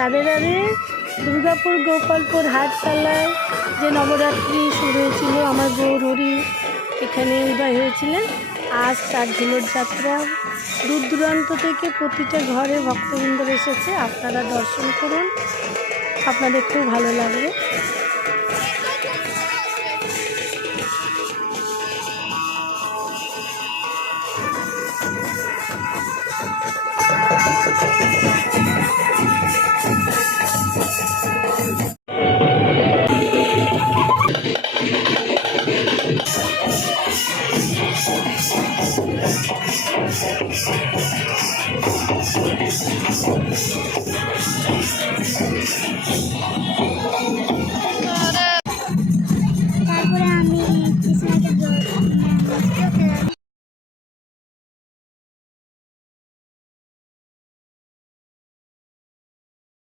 রাধে রাধে। দুর্গাপুর গোপালপুর হাটতলায় যে নবরাত্রি শুরু হয়েছিল, আমার গৌরহরি এখানে উদয় হয়েছিলেন। আজ তার ঝুলর যাত্রা দূর দূরান্ত থেকে প্রতিটা ঘরে ভক্তবৃন্দ এসেছে। আপনারা দর্শন করুন, আপনাদের খুব ভালো লাগবে।